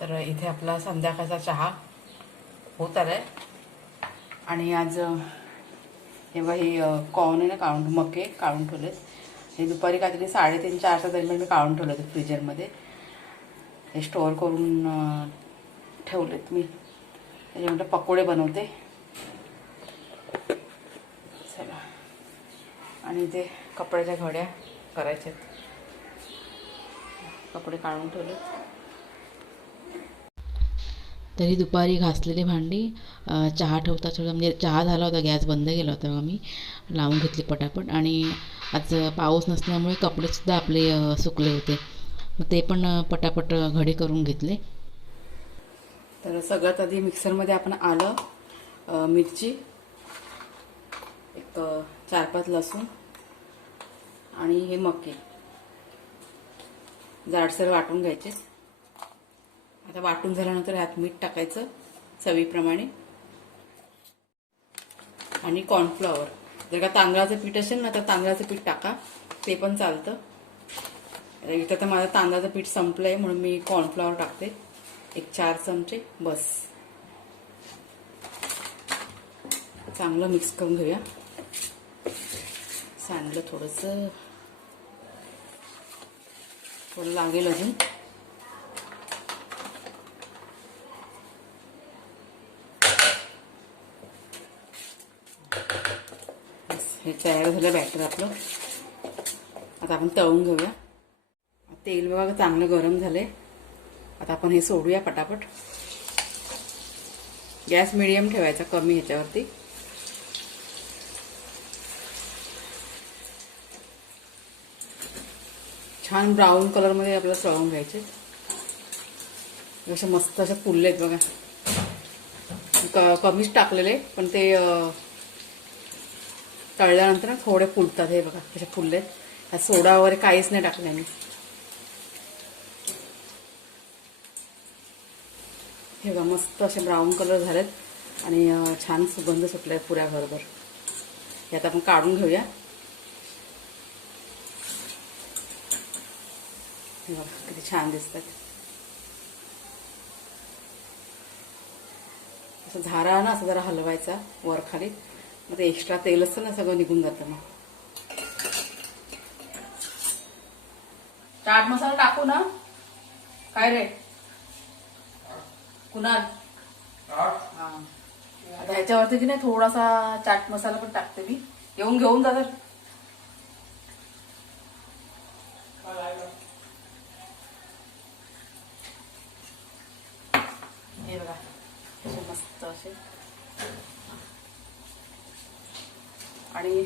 तर इथे आपला संध्याकाळचा चहा होत आलाय आणि आज तेव्हा ही कॉर्न आहे ना काढून मके काढून ठेवलेत. हे दुपारी काहीतरी 3:30-4च्या दरम्यान मी काढून ठेवले होते फ्रीजरमध्ये. हे स्टोअर करून ठेवलेत मी. त्याच्यामध्ये पकोडे बनवते. चला, आणि ते कपड्याच्या घड्या करायच्या, कपडे काढून ठेवलेत. तरी दुपारी घासलेली भांडी चहा ठेवता ठेवता म्हणजे चहा झाला होता, गॅस बंद केला होता, मी लावून घेतली पटापट. आणि आज पाऊस नसल्यामुळे कपडेसुद्धा आपले सुकले होते, मग ते पण पटापट घडी करून घेतले. तर सगळ्यात आधी मिक्सरमध्ये आपण आलं, मिरची, एक 4-5 लसूण आणि हे मके जाडसर वाटून घ्यायचे. आता वाटून झाल्यानंतर ह्यात मीठ टाकायचं चवीप्रमाणे आणि कॉर्नफ्लॉवर. जर का तांदळाचं पीठ असेल ना तर तांदळाचं पीठ टाका, ते पण चालतं. इथं तर माझं तांदळाचं पीठ संपलं आहे म्हणून मी कॉर्नफ्लॉवर टाकते, एक 4 चमचे बस. चांगलं मिक्स करून घेऊया. सांडलं थोडंसं लागेल अजून. हे तयार झालं बॅटर आपलं. आता आपण तळून घेऊया. तेल बघा चांगलं गरम झालंय. आता आपण हे सोडूया पटापट. गॅस मिडियम ठेवायचा, कमी ह्याच्यावरती. छान ब्राऊन कलरमध्ये आपल्याला तळून घ्यायचे. अशा मस्त अशा फुलले आहेत बघा. कमीच टाकलेले पण ते तळल्यानंतर ना थोडे फुलतात. हे बघा कसे फुललेत. त्यात सोडा वगैरे काहीच नाही टाकलं मी. हे बघा मस्त असे ब्राऊन कलर झालेत आणि छान सुगंध सुटलाय पुऱ्या घरभर. हे आता आपण काढून घेऊया. हे बघा किती छान दिसतात. असं झारा ना असं जरा हलवायचा वर खाली, मग ते एक्स्ट्रा तेल असतं ना सगळं निघून जातं. मग चाट मसाला टाकू ना? काय रे कुणाल? हा, आता ह्याच्यावरती की नाही थोडासा चाट मसाला पण टाकते मी. येऊन घेऊन जा तर. हे बघा असे मस्त असे. आणि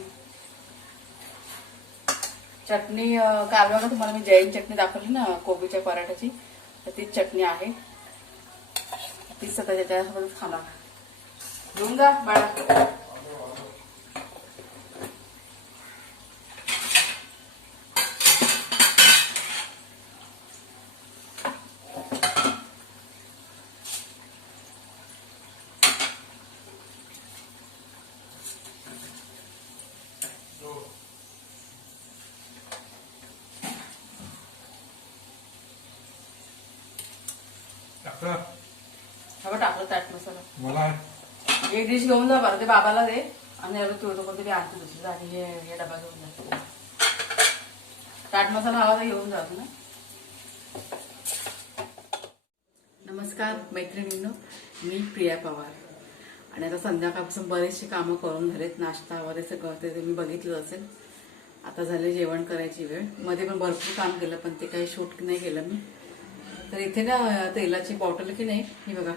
चटणी काल बघा तुम्हाला मी जैन चटणी दाखवली ना कोबीच्या पराठ्याची, तर तीच चटणी आहे. तीच आता त्याच्यासोबतच खाणार. घेऊन जा बाळा. हवं टाकलं चाट मसाला. मला एक डिश घेऊन जा बरं, ते बाबाला दे. आणि तुझं कोणतं मी आणतो दुसरं. आणि हे डबा घेऊन जा. चाट मसाला हवा तर घेऊन जातो ना. नमस्कार मैत्रिणींनो, मी प्रिया पवार. आणि आता संध्याकाळपासून बरेचसे कामं करून झालेत. नाश्ता वगैरे सगळं ते मी बघितलं असेल. आता झाले जेवण करायची वेळ. मध्ये पण भरपूर काम केलं पण ते काही शूट नाही केलं मी. तर इथे ना तेलाची बॉटल की नाही, ही बघा,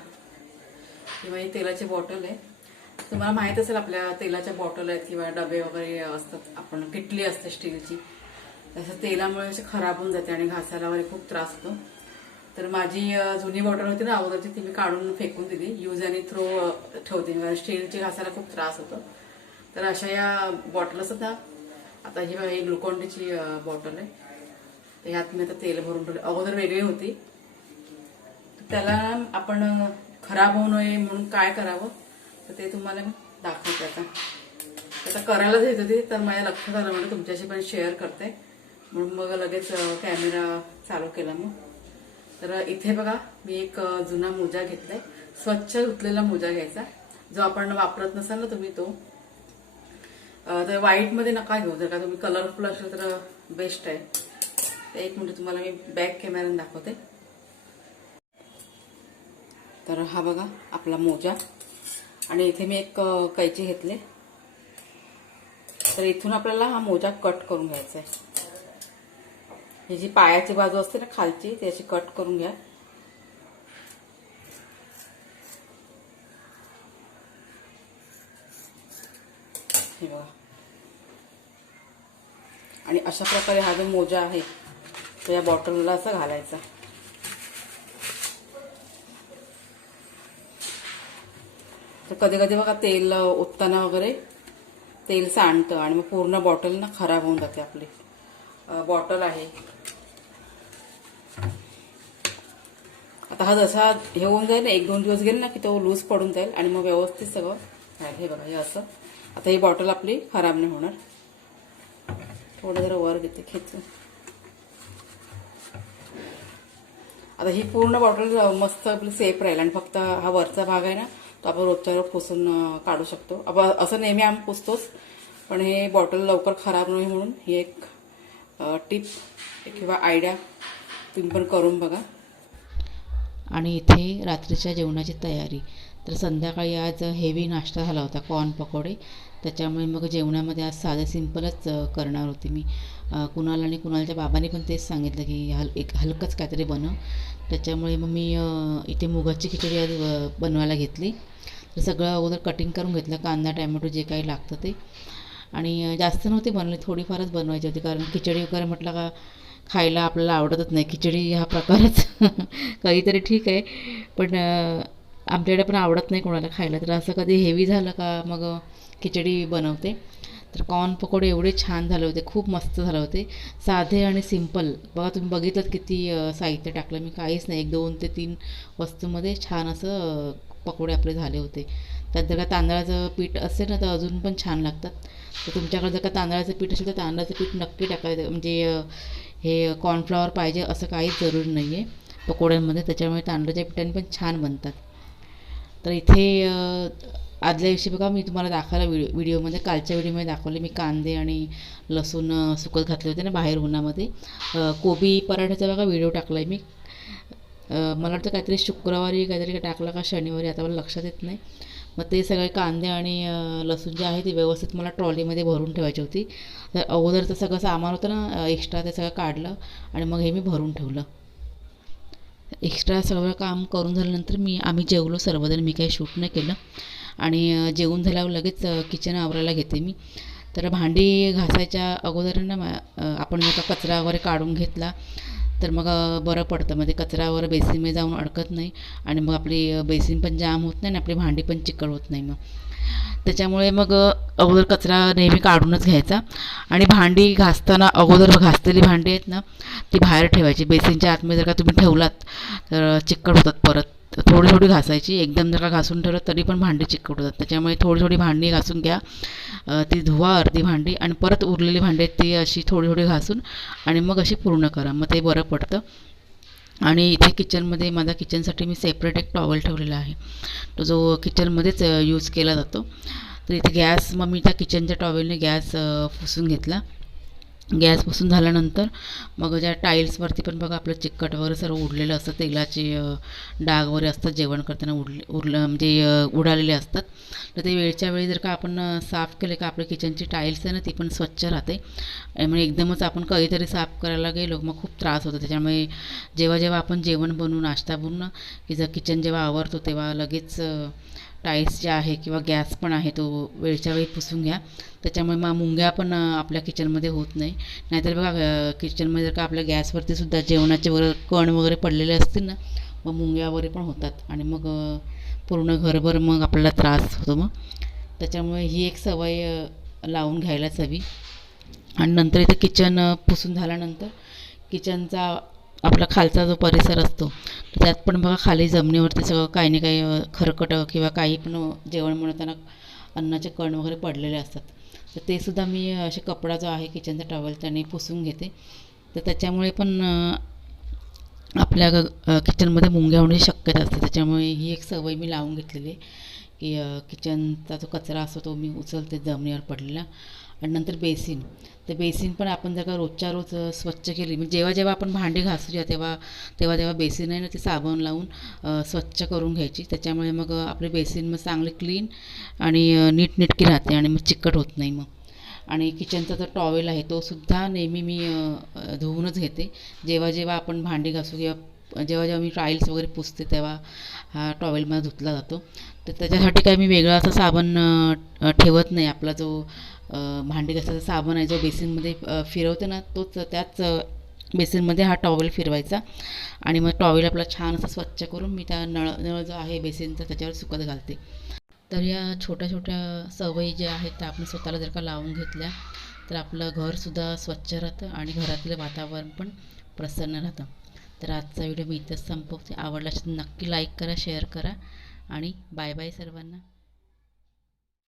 किंवा ही तेलाची बॉटल आहे. तुम्हाला माहित असेल आपल्या तेलाच्या बॉटल आहेत किंवा डबे वगैरे असतात, आपण किटली असते स्टीलची, तसं तेलामुळे असे खराब होऊन जाते आणि घासायला वगैरे खूप त्रास होतो. तर माझी जुनी बॉटल होती ना अगोदरची, ती मी काढून फेकून दिली. यूज आणि थ्रो ठेवते मी, कारण स्टीलची घासायला खूप त्रास होतो. तर अशा या बॉटल असतात ना. आता ही बघा, ही ग्लुकॉनडीची बॉटल आहे. तर ह्यात मी आता तेल भरून ठेवले. अगोदर वेगळी होती. त्याला आपण खराब होऊ नये म्हणून काय करावं तर ते तुम्हाला मी दाखवते. आता करायलाच येत होती तर माझ्या लक्षात आलं, म्हणजे तुमच्याशी पण शेअर करते म्हणून मग लगेच कॅमेरा चालू केला. मग तर इथे बघा मी एक जुना मोजा घेतलाय, स्वच्छ धुतलेला मोजा घ्यायचा, जो आपण वापरत नसाल ना तुम्ही तो. तर व्हाईटमध्ये नका घेऊ, जर का तुम्ही कलरफुल असेल तर बेस्ट आहे. तर एक मिनिट तुम्हाला मी बॅक कॅमेऱ्याने दाखवते. तर हा बघा आपला मोजा, आणि इथे मी एक कैची घेतले. तर इथून आपल्याला हा मोजा कट करून घ्यायचा आहे. ही जी पायाची बाजू असते ना खालची, ती अशी कट करून घ्या. हे बघा, आणि अशा प्रकारे हा जो मोजा आहे तो या बॉटलला असा घालायचा. तर कधी कधी बघा तेल ओतताना वगैरे तेल सांडतं आणि मग पूर्ण बॉटल ना खराब होऊन जाते. आपली बॉटल आहे. आता हा जसा हे होऊन जाईल ना, 1-2 दिवस गेले ना की तो लूज पडून जाईल आणि मग व्यवस्थित सगळं राहील. हे बघा, हे असं. आता ही बॉटल आपली खराब नाही होणार. थोडं जरा वर घेते खेचून. आता ही पूर्ण बॉटल मस्त आपली सेफ राहील, आणि फक्त हा वरचा भाग आहे ना तो आपण रोजच्या रोज पुसून काढू शकतो. आपण असं नेहमी आम्ही पुसतोच, पण हे बॉटल लवकर खराब नाही म्हणून ही एक टिप किंवा आयडिया तुम्ही पण करून बघा. आणि इथे रात्रीच्या जेवणाची तयारी. तर संध्याकाळी आज हेवी नाश्ता झाला होता, कॉर्न पकोडे. त्याच्यामुळे मग जेवणामध्ये आज साधं सिंपलच करणार होते मी. कुणाल आणि कुणालच्या बाबांनी पण तेच सांगितलं की एक हलकंच काहीतरी बनव. त्याच्यामुळे मग मी इथे मुगाची खिचडी आज बनवायला घेतली. तर सगळं अगोदर कटिंग करून घेतलं, कांदा टॅमॅटो जे काही लागतं ते. आणि जास्त नव्हती बनवली, थोडीफारच बनवायची होती, कारण खिचडी वगैरे म्हटलं का खायला आपल्याला आवडतच नाही खिचडी हा प्रकारच. कधीतरी ठीक आहे, पण आमच्याकडे पण आवडत नाही कोणाला खायला. तर असं कधी हेवी झालं का मग खिचडी बनवते. तर कॉर्न पकोडे एवढे छान झाले होते, खूप मस्त झाले होते, साधे आणि सिंपल. बघा तुम्ही बघितलं किती साहित्य टाकलं मी, काहीच नाही. 1-2 ते 3 वस्तूमध्ये छान असं पकोडे आपले झाले होते. त्यात जर का तांदळाचं पीठ असेल ना तर अजून पण छान लागतात. तर तुमच्याकडे जर का तांदळाचं पीठ असेल तर तांदळाचं पीठ नक्की टाकायचं. म्हणजे हे कॉर्नफ्लॉवर पाहिजे असं काहीच जरूर नाही आहे पकोड्यांमध्ये, त्याच्यामुळे तांदळाच्या पिठाने पण छान बनतात. तर इथे आदल्या दिवशी बघा मी तुम्हाला दाखवलं व्हिडिओमध्ये, कालच्या व्हिडिओमध्ये दाखवले मी कांदे आणि लसूण सुकत घातले होते ना बाहेर उन्हामध्ये. कोबी पराठ्याचा बघा व्हिडिओ टाकला आहे मी. मला वाटतं काहीतरी शुक्रवारी काहीतरी टाकलं का शनिवारी, आता मला लक्षात येत नाही. मग ते सगळे कांदे आणि लसूण जे आहे ते व्यवस्थित मला ट्रॉलीमध्ये भरून ठेवायची होती. तर अगोदरचं सगळं सामान होतं ना एक्स्ट्रा, ते सगळं काढलं आणि मग हे मी भरून ठेवलं. एक्स्ट्रा सगळं काम करून झाल्यानंतर आम्ही जेवलो सर्वजण. मी काही शूट नाही केलं. आणि जेवून झाल्यावर लगेच किचन आवरायला घेते मी. तर भांडी घासायच्या अगोदर ना आपण जर का कचरा वगैरे काढून घेतला तर मग बरं पडतं. मग ते कचऱ्यावर बेसिनमध्ये जाऊन अडकत नाही, आणि मग आपली बेसिन पण जाम होत नाही आणि आपली भांडी पण चिकट होत नाही. मग त्याच्यामुळे मग अगोदर कचरा नेहमी काढूनच घ्यायचा. आणि भांडी घासताना अगोदर घासलेली भांडी आहेत ना ती बाहेर ठेवायची. बेसिनच्या आतमध्ये जर का तुम्ही ठेवलात तर चिकट होतात परत. थोडी थोडी घासायची, एकदम जर का घासून ठेवलं तरी पण भांडी चिकट होतात. त्याच्यामुळे थोडी थोडी भांडी घासून घ्या. ती धुवा अर्धी भांडी, आणि परत उरलेली भांडी ती अशी थोडी थोडी घासून आणि मग अशी पूर्ण करा, मग ते बरं पडतं. आणि इथे किचनमध्ये माझा किचनसाठी मी सेपरेट एक टॉवेल ठेवलेला आहे, तो जो किचनमध्येच यूज केला जातो. तर इथे गॅस, मग मी त्या किचनच्या टॉवेलने गॅस पुसून घेतला. गॅस पुसून झाल्यानंतर मग ज्या टाईल्सवरती पण बघा आपलं चिकट वगैरे सर्व उडलेलं असतं, तेलाचे डाग वगैरे असतात जेवण करताना म्हणजे उडालेले असतात. तर ते वेळच्या वेळी जर का आपण साफ केले का आपल्या किचनची टाईल्स आहे ना ती पण स्वच्छ राहते. म्हणजे एकदमच आपण कधीतरी साफ करायला गेलो मग खूप त्रास होतो. त्याच्यामुळे जेव्हा जेव्हा आपण जेवण बनवू, नाश्ता बनवू की जर किचन जेव्हा आवरतो तेव्हा लगेच टाईल्स जे आहे किंवा गॅस पण आहे तो वेळच्या वेळी पुसून घ्या. त्याच्यामुळे मग मुंग्या पण आपल्या किचनमध्ये होत नाही. नाहीतर बघा किचनमध्ये जर का आपल्या गॅसवरती सुद्धा जेवणाचे वगैरे कण वगैरे पडलेले असतील ना, मग मुंग्या वगैरे पण होतात आणि मग पूर्ण घरभर मग आपल्याला त्रास होतो. मग त्याच्यामुळे ही एक सवय लावून घ्यायलाच हवी. आणि नंतर इथे किचन पुसून झाल्यानंतर किचनचा आपला खालचा जो परिसर असतो त्यात पण बघा खाली जमिनीवरती सगळं काही ना काही खरकट किंवा काही पण जेवण बनवताना अन्नाचे कण वगैरे पडलेले असतात. तर ते सुद्धा मी असे कपडा जो आहे किचनचा टॉवेल त्याने पुसून घेते. तर त्याच्यामुळे पण आपल्या किचनमध्ये मुंग्या होण्याची शक्यता असते. त्याच्यामुळे ही एक सवय मी लावून घेतलेली आहे की किचनचा जो कचरा असतो तो मी उचलते जमिनीवर पडलेला. आणि नंतर बेसिन, तर बेसिन पण आपण जर का रोजच्या रोज स्वच्छ केली, म्हणजे जेव्हा जेव्हा आपण भांडी घासूया तेव्हा तेव्हा तेव्हा बेसिन आहे ना ते साबण लावून स्वच्छ करून घ्यायची. त्याच्यामुळे मग आपले बेसिन मग चांगले क्लीन आणि नीटनेटकी राहते आणि मग चिकट होत नाही मग. आणि किचनचा जो टॉवेल आहे तो सुद्धा नेहमी मी धुवूनच घेते. जेव्हा जेव्हा आपण भांडी घासू किंवा जेव्हा जेव्हा मी टाईल्स वगैरे पुसते तेव्हा हा टॉवेल मला धुतला जातो. तर त्याच्यासाठी काय मी वेगळा असा साबण ठेवत नाही. आपला जो भांडी घासायचा साबण आहे जो बेसिनमध्ये फिरवते ना तोच त्याच बेसिनमध्ये हा टॉवेल फिरवायचा आणि मग टॉवेल आपला छान असं स्वच्छ करून मी त्या नळ जो आहे बेसिनचा त्याच्यावर सुकत घालते. तर या छोट्या छोट्या सवयी ज्या आहेत त्या आपण स्वतःला जर का लावून घेतल्या तर आपलं घरसुद्धा स्वच्छ राहतं आणि घरातलं वातावरण पण प्रसन्न राहतं. तर आजचा व्हिडिओ मी इथंच संपवते. आवडला असेल तर नक्की लाईक करा, शेअर करा आणि बाय बाय सर्वांना.